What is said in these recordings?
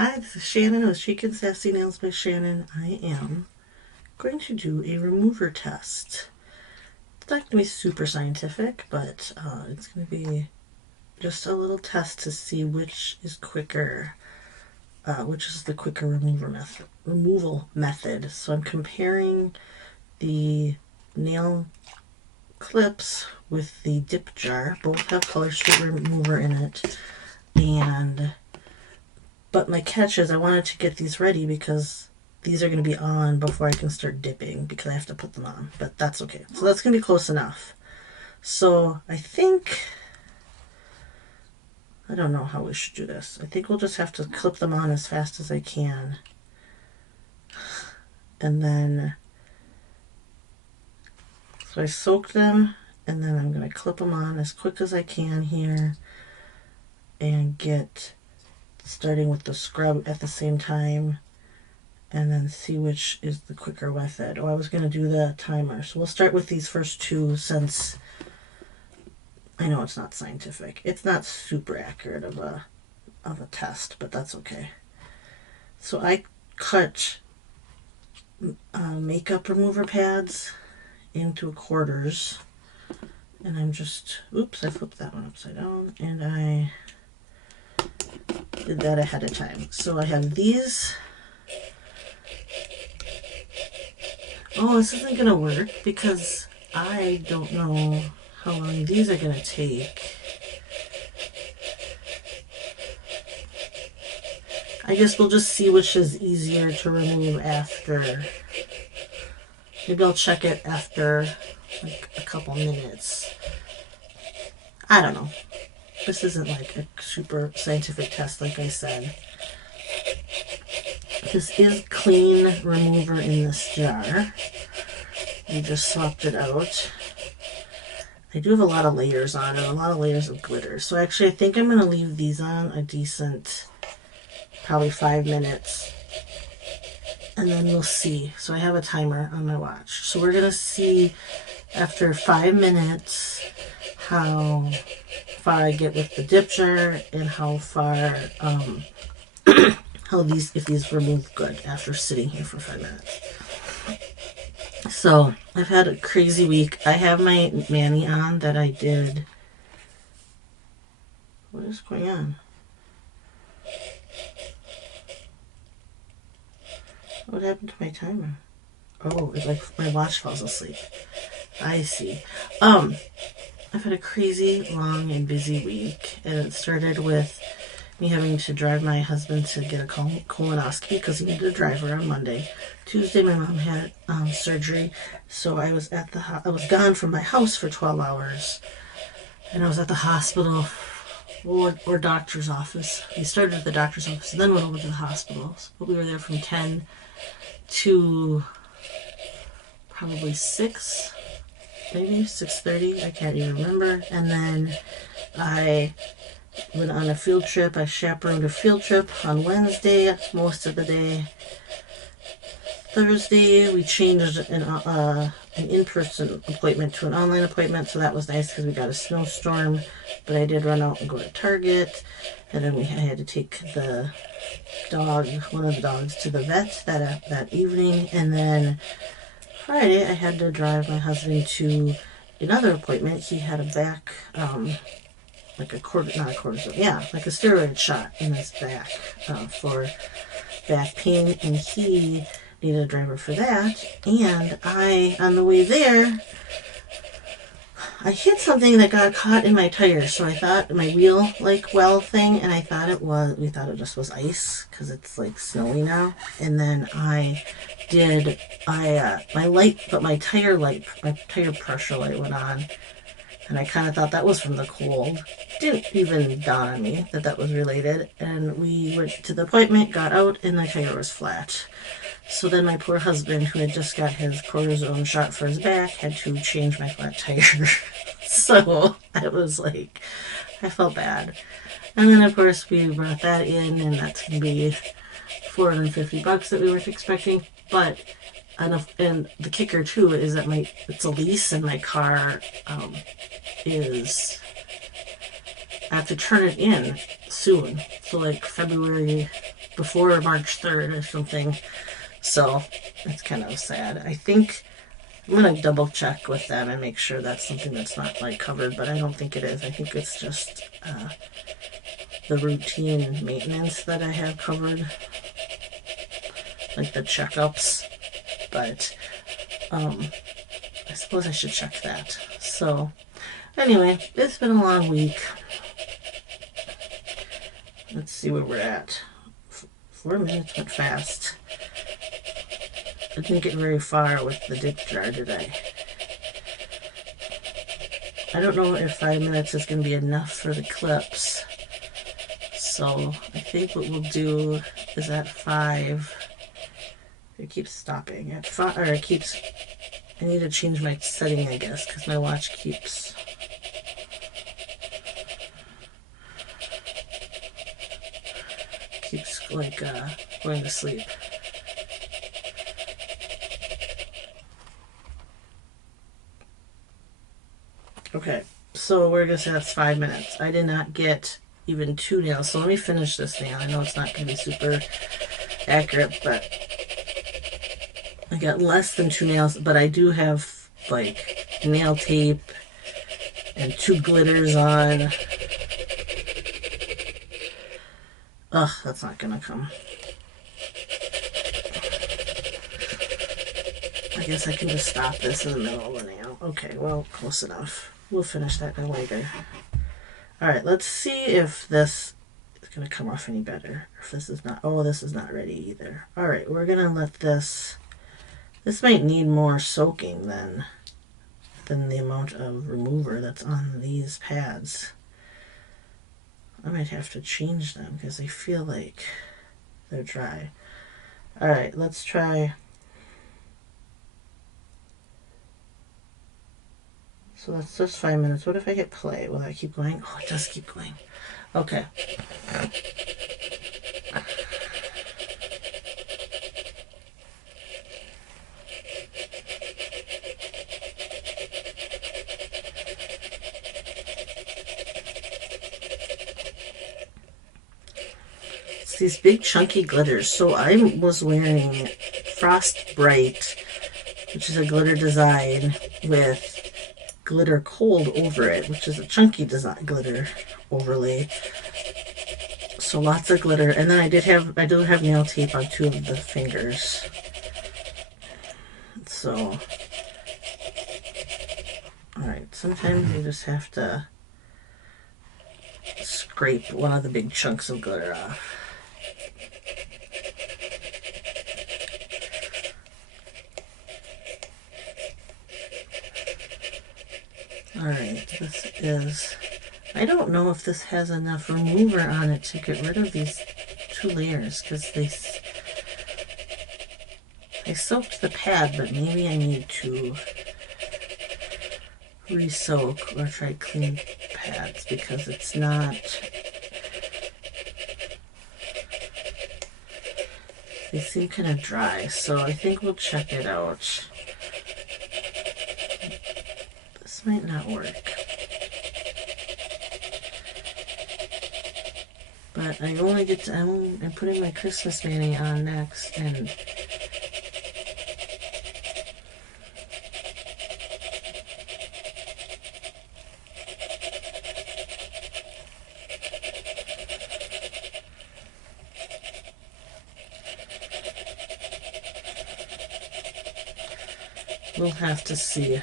Hi, this is Shannon with Chic and Sassy Nails by Shannon. I am going to do a remover test. It's not going to be super scientific, but it's going to be just a little test to see which is quicker, which is the quicker removal method. So I'm comparing the nail clips with the dip jar. Both have color strip remover in it, but my catch is I wanted to get these ready because these are going to be on before I can start dipping because I have to put them on. But that's okay. So that's going to be close enough. So I don't know how we should do this. I think we'll just have to clip them on as fast as I can. And then, so I soak them and then I'm going to clip them on as quick as I can here and get starting with the scrub at the same time and then see which is the quicker method. Oh, I was going to do the timer. So we'll start with these first two since I know it's not scientific. It's not super accurate of a test, but that's okay. So I cut makeup remover pads into quarters and I'm just, oops, I flipped that one upside down and I did that ahead of time. So I have these. Oh, this isn't going to work because I don't know how long these are going to take. I guess we'll just see which is easier to remove after. Maybe I'll check it after like a couple minutes. I don't know. This isn't like a super scientific test like I said. This is clean remover in this jar. I just swapped it out. I do have a lot of layers on and a lot of layers of glitter. So actually I think I'm going to leave these on a decent, probably 5 minutes. And then we'll see. So I have a timer on my watch. So we're going to see after 5 minutes how far I get with the dip jar and how far, if these remove good after sitting here for 5 minutes. So I've had a crazy week. I have my mani on that I did. What is going on? What happened to my timer? Oh, it's like my watch falls asleep. I see. I've had a crazy, long, and busy week, and it started with me having to drive my husband to get a colonoscopy because he needed a driver on Monday. Tuesday, my mom had surgery, so I was I was gone from my house for 12 hours, and I was at the hospital or doctor's office. We started at the doctor's office and then went over to the hospital. But we were there from 10 to probably 6, maybe 6:30. I can't even remember. And then I went on a field trip. I chaperoned a field trip on Wednesday most of the day. Thursday we changed an in-person appointment to an online appointment, so that was nice because we got a snowstorm. But I did run out and go to Target, and then I had to take one of the dogs, to the vet that evening, and then Friday I had to drive my husband to another appointment. He had a back, like a steroid shot in his back for back pain, and he needed a driver for that. And on the way there, I hit something that got caught in my tire. So I thought my wheel well thing, and we thought it just was ice because it's like snowy now. And then my tire pressure light went on. And I kind of thought that was from the cold. Didn't even dawn on me that was related. And we went to the appointment, got out, and the tire was flat. So then my poor husband, who had just got his cortisone shot for his back, had to change my flat tire. So I was like, I felt bad. And then of course we brought that in, and that's going to be $450 that we weren't expecting. But and the kicker too is that it's a lease, and my car I have to turn it in soon. So like February before March 3rd or something. So it's kind of sad. I think I'm going to double check with them and make sure that's something that's not like covered, but I don't think it is. I think it's just the routine maintenance that I have covered, like the checkups. But I suppose I should check that. So anyway, it's been a long week. Let's see where we're at. 4 minutes went fast. I didn't get very far with the dip jar, did I? I don't know if 5 minutes is going to be enough for the clips. So I think what we'll do is at 5. It keeps stopping at 5, or it keeps. I need to change my setting, I guess, because my watch keeps. Like going to sleep. Okay, so we're gonna say that's 5 minutes. I did not get even 2 nails, so let me finish this nail. I know it's not gonna be super accurate, but I got less than 2 nails, but I do have like nail tape and 2 glitters on. Ugh, that's not gonna come. I guess I can just stop this in the middle of the nail. Okay, well, close enough. We'll finish that now later. Alright, let's see if this is going to come off any better. If this is not... Oh, this is not ready either. Alright, we're going to let this... This might need more soaking than the amount of remover that's on these pads. I might have to change them because I feel like they're dry. Alright, let's try... So that's just 5 minutes. What if I hit play? Will that keep going? Oh, it does keep going. Okay. It's these big chunky glitters. So I was wearing Frost Bright, which is a glitter design with glitter cold over it, which is a chunky design glitter overlay. So lots of glitter, and then I do have nail tape on 2 of the fingers. So, alright, sometimes you just have to scrape one of the big chunks of glitter off. Alright, this is... I don't know if this has enough remover on it to get rid of these 2 layers, because I soaked the pad, but maybe I need to re-soak or try clean pads, because it's not... They seem kind of dry, so I think we'll check it out. This might not work. But I only get to... I'm putting my Christmas mani on next, and... We'll have to see.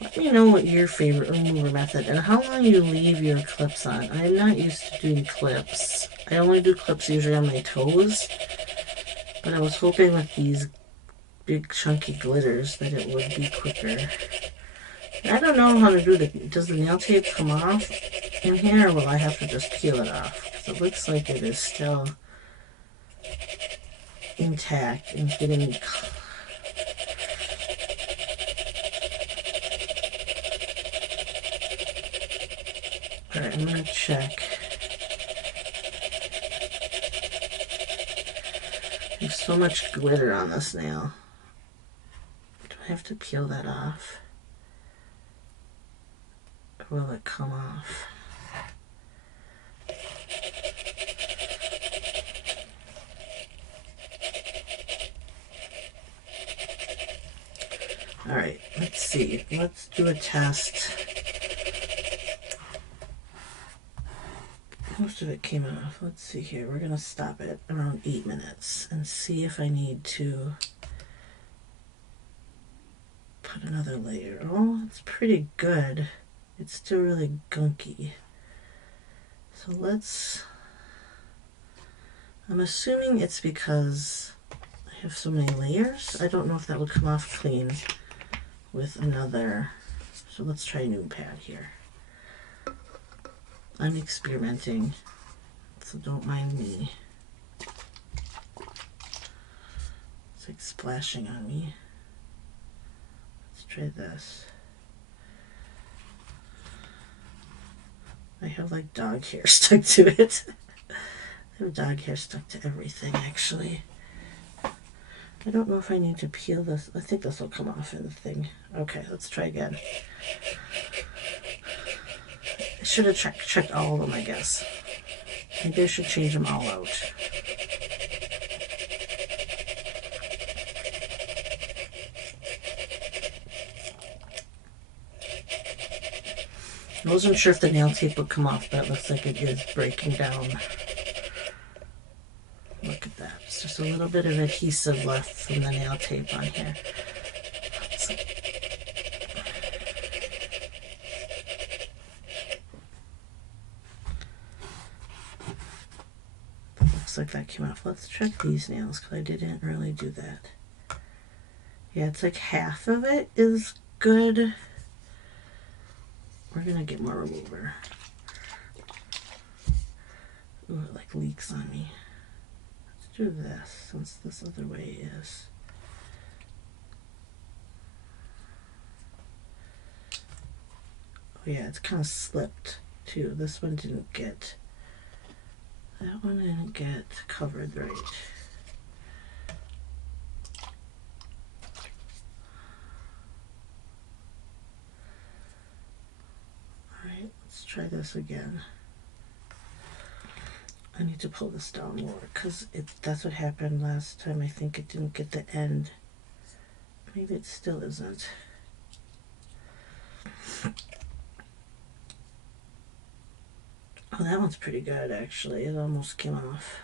Let me know what your favorite remover method and how long you leave your clips on. I'm not used to doing clips. I only do clips usually on my toes, but I was hoping with these big chunky glitters that it would be quicker. I don't know how to do it. Does the nail tape come off in here, or will I have to just peel it off? Because it looks like it is still intact and getting... Alright, I'm going to check. There's so much glitter on this nail. Do I have to peel that off? Or will it come off? see. Let's do a test. Most of it came off. Let's see here. We're going to stop it around 8 minutes and see if I need to put another layer. Oh, it's pretty good. It's still really gunky. So I'm assuming it's because I have so many layers. I don't know if that would come off clean with another. So let's try a new pad here. I'm experimenting, so don't mind me. It's like splashing on me. Let's try this. I have like dog hair stuck to it. I have dog hair stuck to everything, actually. I don't know if I need to peel this. I think this will come off in the thing. Okay, let's try again. I should have checked all of them, I guess. Maybe I should change them all out. I wasn't sure if the nail tape would come off, but it looks like it is breaking down. Look at that. It's just a little bit of adhesive left from the nail tape on here. Looks like that came off. Let's check these nails because I didn't really do that. Yeah, it's like half of it is good. We're gonna get more remover. Ooh, it like leaks on me. Let's do this since this other way is. Oh yeah, it's kind of slipped too. This one didn't get. That one didn't get covered right. Alright, let's try this again. I need to pull this down more because that's what happened last time. I think it didn't get the end. Maybe it still isn't. Oh, that one's pretty good actually. It almost came off.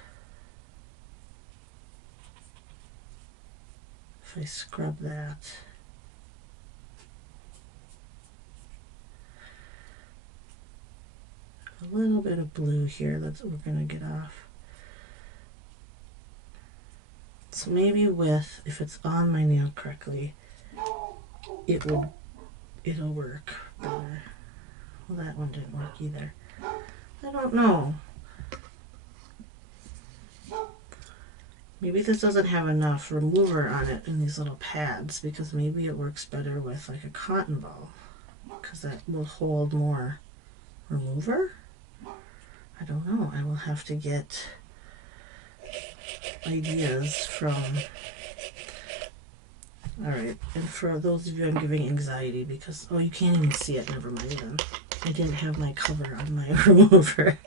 If I scrub that. A little bit of blue here. That's what we're going to get off. So maybe if it's on my nail correctly, it'll work better. Well, that one didn't work either. I don't know. Maybe this doesn't have enough remover on it in these little pads because maybe it works better with like a cotton ball because that will hold more remover. I don't know. I will have to get ideas from... Alright, and for those of you I'm giving anxiety because... Oh, you can't even see it. Never mind then. I didn't have my cover on my remover.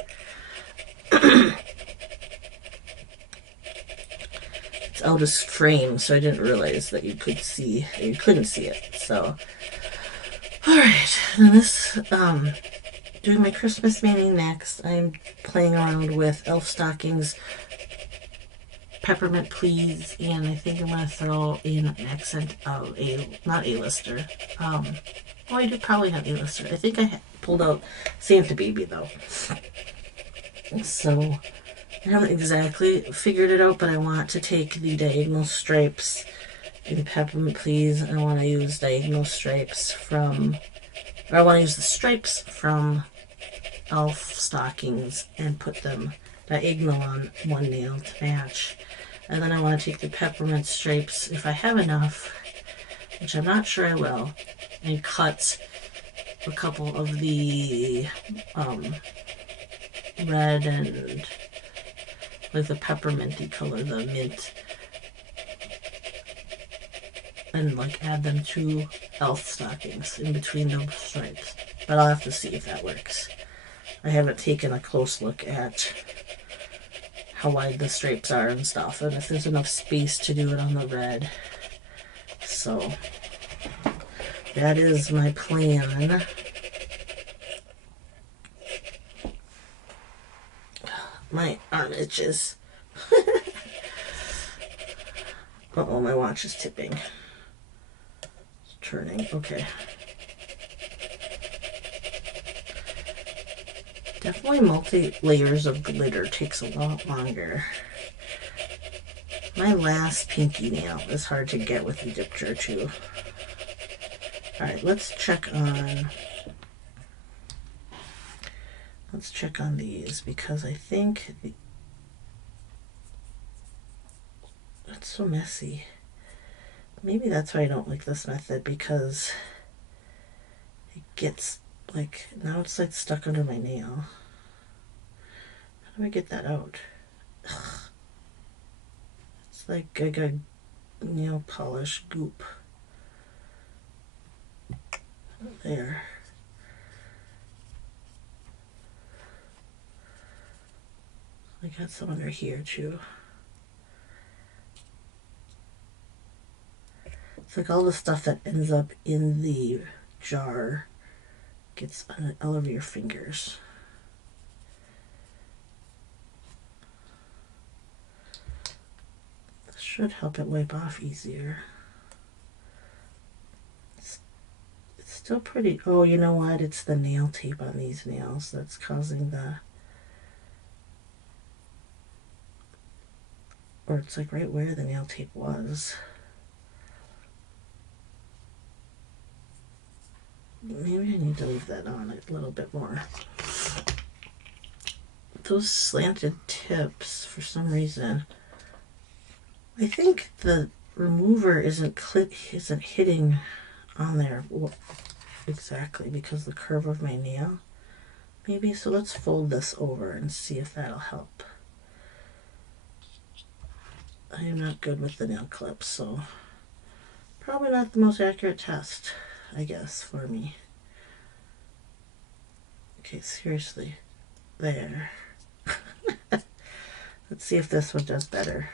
It's out of frame, so I didn't realize that you couldn't see it. So, alright, and this, doing my Christmas mani next. I'm playing around with elf stockings, peppermint please, and I think I'm going to throw in an accent of not A-lister. Oh, I do probably have A-lister. I think I pulled out Santa Baby though. So I haven't exactly figured it out, but I want to take the diagonal stripes in peppermint please. I want to use diagonal stripes from, or I want to use the stripes from elf stockings and put them diagonal on one nail to match. And then I want to take the peppermint stripes, if I have enough, which I'm not sure I will, and cut a couple of the red and like the pepperminty color, the mint, and like add them to elf stockings in between those stripes. But I'll have to see if that works. I haven't taken a close look at how wide the stripes are and stuff, and if there's enough space to do it on the red. So That is my plan. My arm itches. Uh-oh, my watch is tipping. It's turning. Okay. Definitely multi-layers of glitter takes a lot longer. My last pinky nail is hard to get with the dip jar too. Alright, let's check on these because I think it's so messy. Maybe that's why I don't like this method, because it gets like, now it's like stuck under my nail. How do I get that out? Ugh. It's like I got nail polish goop. There. I got some under here too. It's like all the stuff that ends up in the jar gets on all over your fingers. This should help it wipe off easier. It's still pretty. Oh, you know what? It's the nail tape on these nails that's causing the. Or it's like right where the nail tape was. Maybe I need to leave that on a little bit more. Those slanted tips, for some reason, I think the remover isn't hitting on there exactly because the curve of my nail. Maybe, so let's fold this over and see if that'll help. I am not good with the nail clips, so probably not the most accurate test, I guess, for me. Okay, seriously. There. Let's see if this one does better.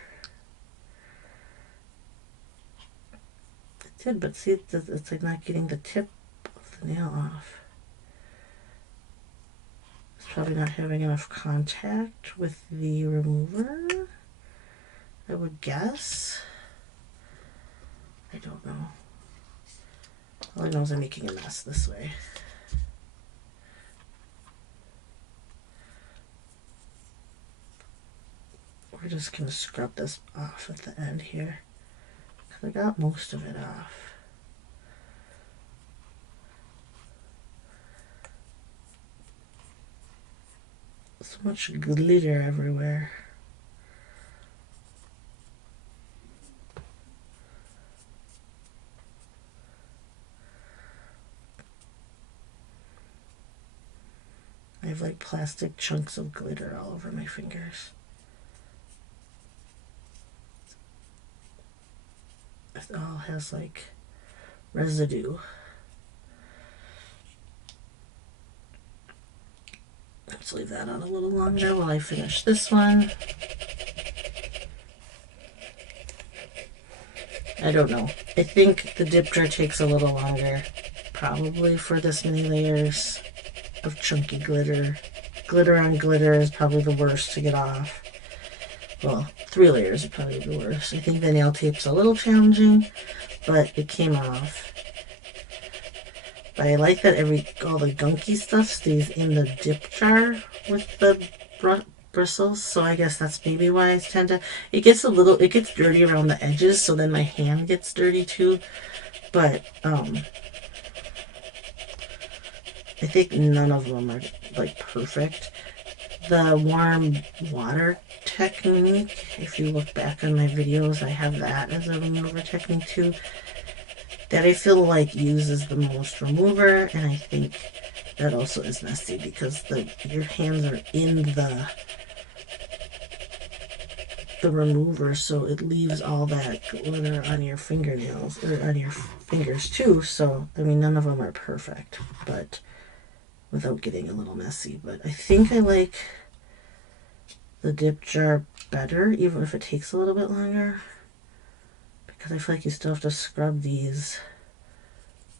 It did, but see, it's like not getting the tip of the nail off. It's probably not having enough contact with the remover, I would guess. I don't know. All I know is I'm making a mess this way. We're just going to scrub this off at the end here, because I got most of it off. So much glitter everywhere. I have like plastic chunks of glitter all over my fingers. It all has like residue. Let's leave that on a little longer while I finish this one. I don't know. I think the dip jar takes a little longer, probably for this many layers of chunky glitter. Glitter on glitter is probably the worst to get off. Well, 3 layers are probably the worst. I think the nail tape's a little challenging, but it came off. But I like that all the gunky stuff stays in the dip jar with the bristles, so I guess that's maybe why I tend to. It gets dirty around the edges, so then my hand gets dirty too. But I think none of them are like perfect. The warm water technique, if you look back on my videos, I have that as a remover technique too. That I feel like uses the most remover, and I think that also is messy because your hands are in the remover, so it leaves all that glitter on your fingernails, or on your fingers too. So, I mean, none of them are perfect, but without getting a little messy. But I think I like the dip jar better, even if it takes a little bit longer, because I feel like you still have to scrub these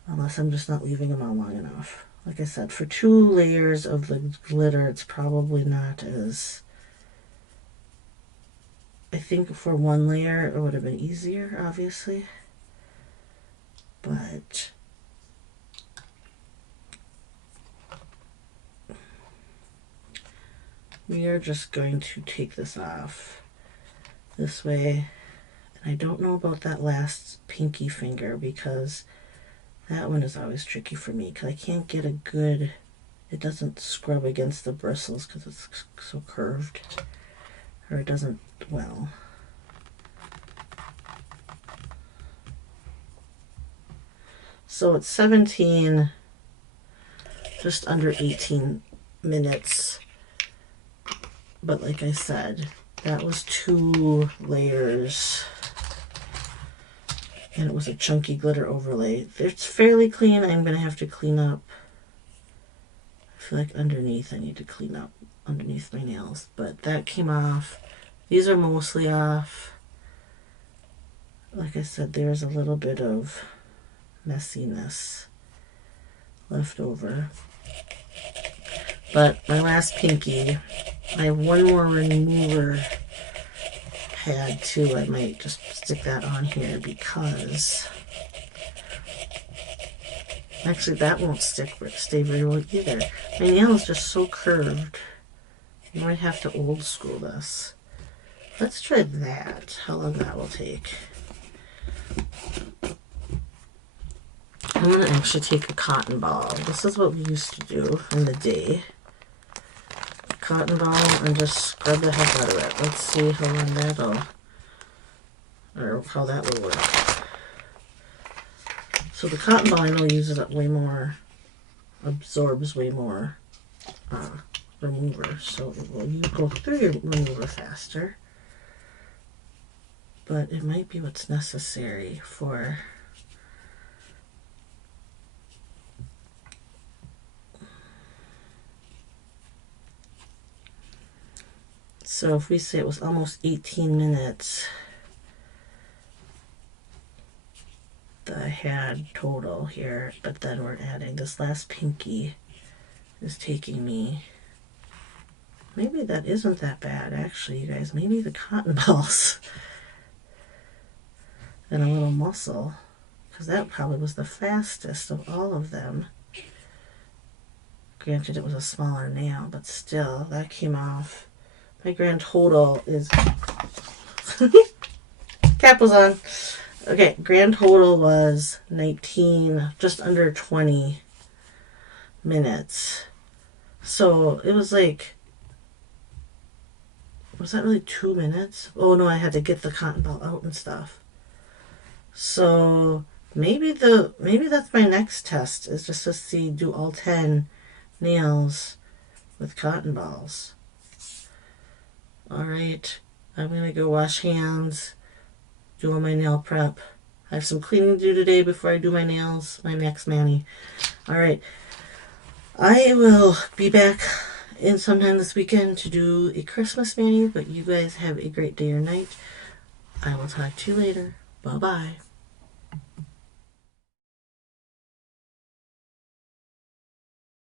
Unless I'm just not leaving them on long enough. Like I said, for 2 layers of the glitter, it's probably not as... I think for 1 layer, it would have been easier, obviously. But... we are just going to take this off this way. And I don't know about that last pinky finger because that one is always tricky for me because I can't get a good... it doesn't scrub against the bristles because it's so curved. Or it doesn't, well... so it's 17, just under 18 minutes. But like I said, that was 2 layers. And it was a chunky glitter overlay. It's fairly clean. I'm going to have to clean up. I feel like underneath I need to clean up underneath my nails. But that came off. These are mostly off. Like I said, there's a little bit of messiness left over. But my last pinky, I have one more remover pad too. I might just stick that on here because actually that won't stay very well either. My nail is just so curved. You might have to old school this. Let's try that. How long that will take. I'm going to actually take a cotton ball. This is what we used to do in the day. Cotton ball and just scrub the heck out of it. Let's see how long that'll, or how that will work. So the cotton ball I know uses up way more, absorbs way more remover. So it will go through your remover faster. But it might be what's necessary for... so if we say it was almost 18 minutes that I had total here, but then we're adding this last pinky is taking me... maybe that isn't that bad actually, you guys. Maybe the cotton balls and a little muscle, because that probably was the fastest of all of them. Granted, it was a smaller nail, but still, that came off. My grand total is... cap was on. Okay, grand total was 19, just under 20 minutes. So it was like... was that really 2 minutes? Oh no, I had to get the cotton ball out and stuff. So maybe that's my next test, is just to see, do all 10 nails with cotton balls. Alright, I'm going to go wash hands, do all my nail prep. I have some cleaning to do today before I do my nails, my next mani. Alright, I will be back in sometime this weekend to do a Christmas mani, but you guys have a great day or night. I will talk to you later. Bye-bye.